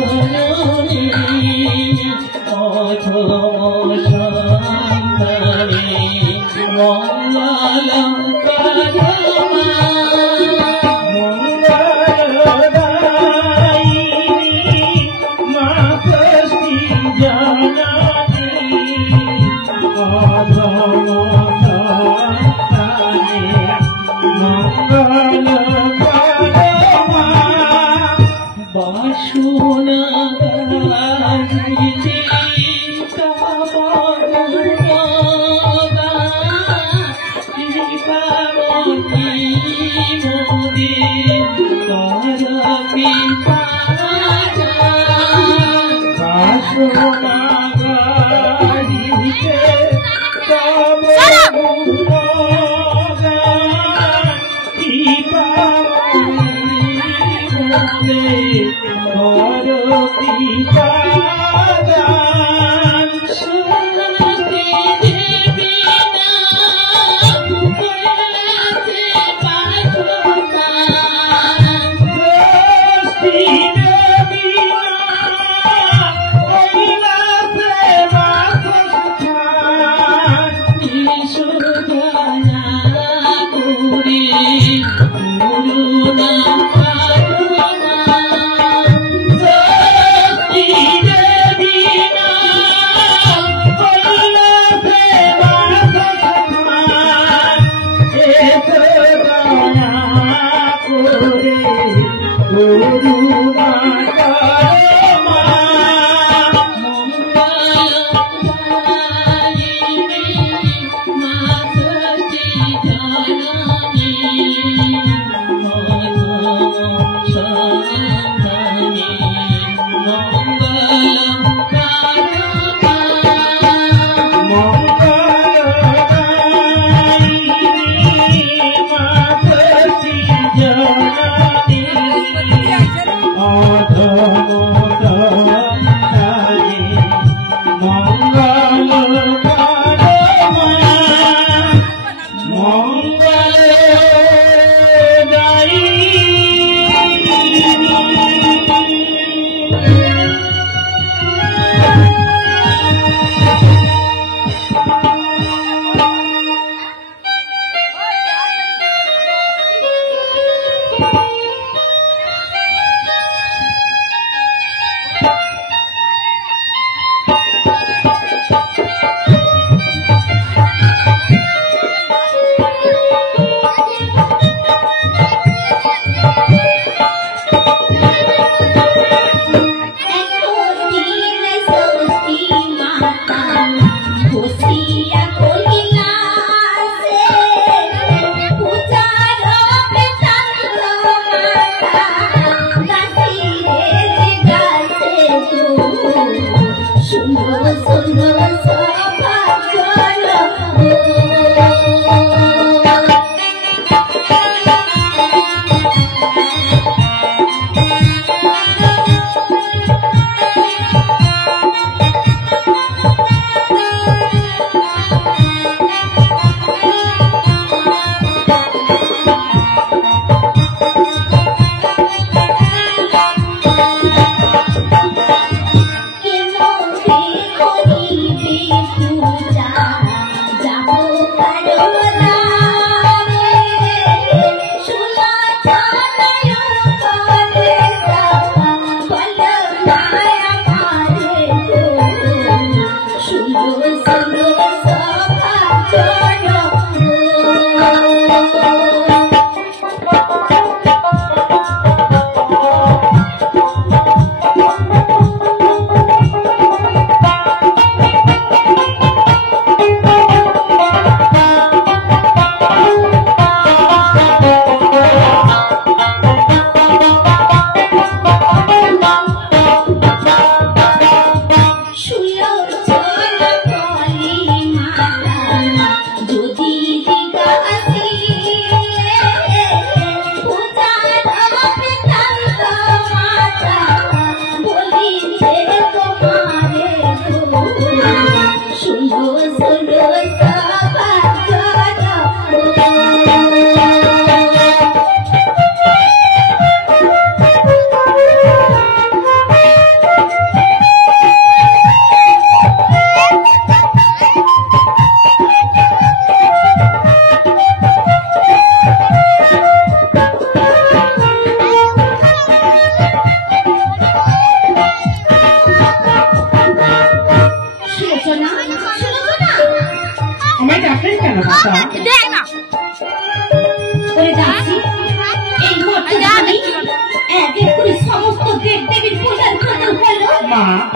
Guru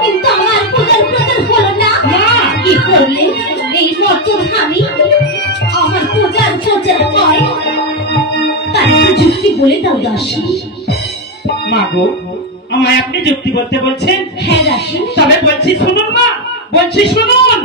কিন্তু আমার পূজার প্রচার হলো না। কি করলে এই নতুন আমি আমার পূজার প্রচার হয়? তার যুক্তি বলে দাও দাসী। মা গো, আমায় আপনি যুক্তি বলতে বলছেন? হ্যাঁ দাসী। তবে বলছি শুনুন মা, বলছি শুনুন।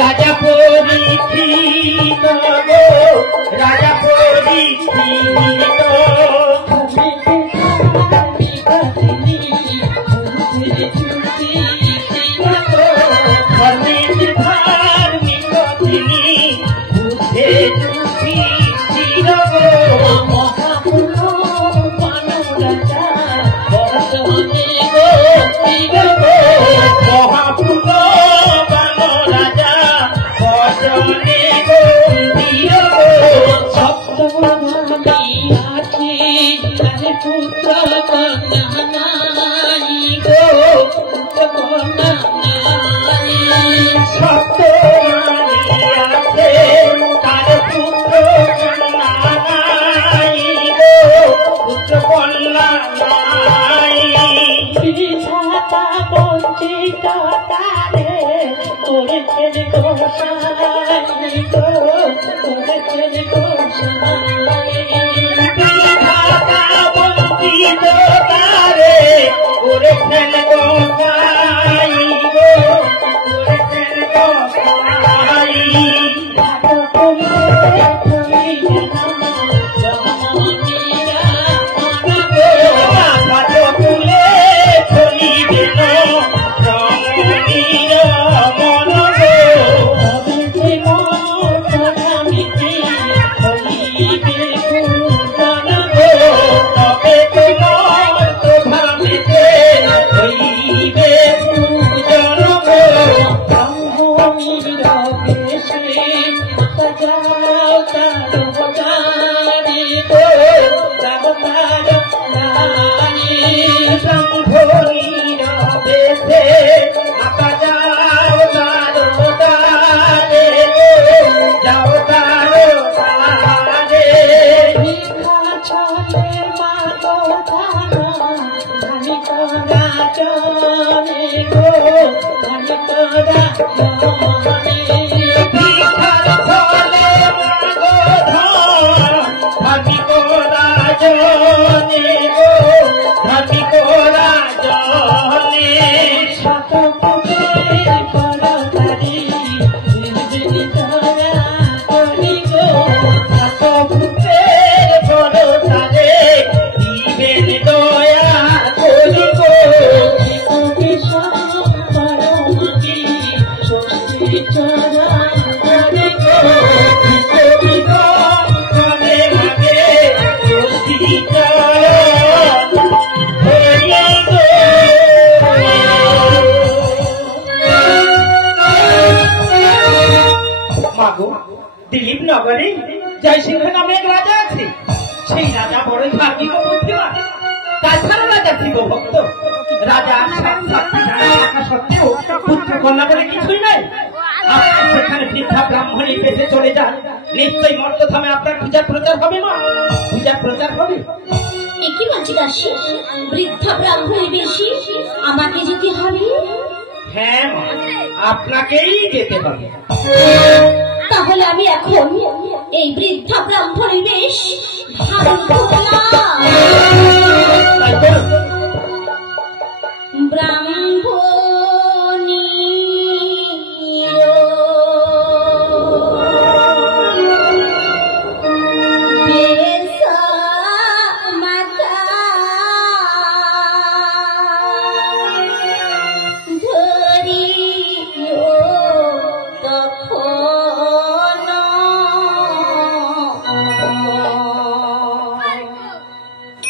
রাজা পরীক্ষিত গো, রাজা পরীক্ষিত। দিলীপ নগরে জয়সিংহ নামে এক রাজা আছে। সেই রাজা বড় ধার্মিক ও বুদ্ধিমান। তাছাড়া রাজা শিবভক্ত। রাজা থাকা সত্ত্বেও পুত্র কন্যা বলে কিছুই নাই। আপনার সেখানে বৃদ্ধা ব্রাহ্মণী পেশে চলে যান, নিশ্চয়ই মর্তধামে আপনার পূজার প্রচার হবে মা, পূজার প্রচার হবে। কি বলছি দাসী? বৃদ্ধা ব্রাহ্মণী বেশি আমাকে যেতে হবে? হ্যাঁ মা, আপনাকেই যেতে হবে। তাহলে আমি এখন এই বৃদ্ধা ব্রাহ্মণের বেশ ধারণ করলাম। ব্রাহ্মণী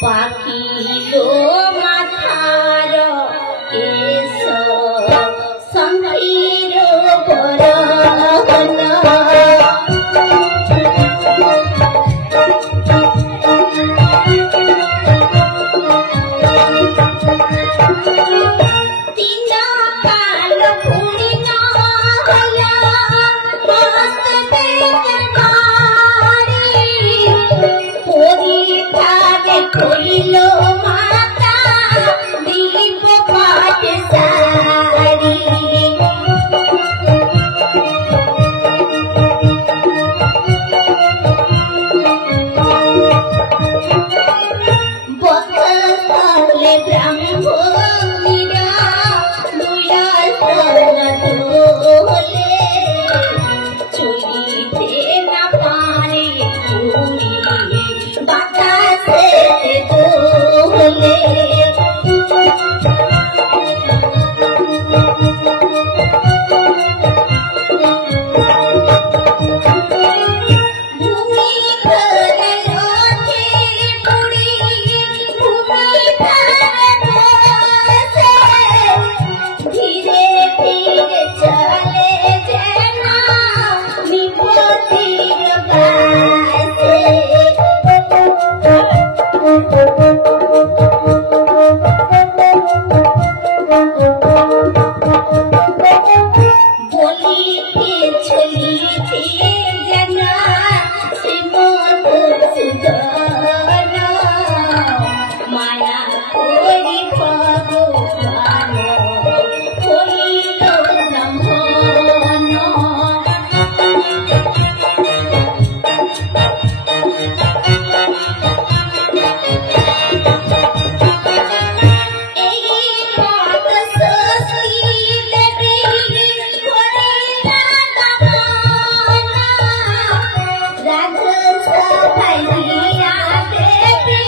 পাখিলো মাথার কেশ শঙ্খীর বরণ তিন কাল পূর্ণ হইয়া মস্তকে পরীক্ষাতে করিল মাতা দিব পাঠ সারি বসলে ব্রাহ্মণীরা দুয়া সঙ্গলে চলিতে না পারে ঘুরি বাতাসে দোলে ভূমি ধরে ওঠে পুরি ভূমি ধরে বসে ধীরে ধীরে চলে যেন বিপত্তির বাসে বলিতে চলিতে যেন শ্রীমধুসূদন মায়া করি ভগবান হইল ব্রাহ্মণ এই পদ সশীলে করিলা নমন রাজস ভাইয়া দেবী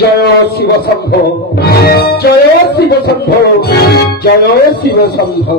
जय शिव शंभो जय शिव शंभो जय शिव शंभो।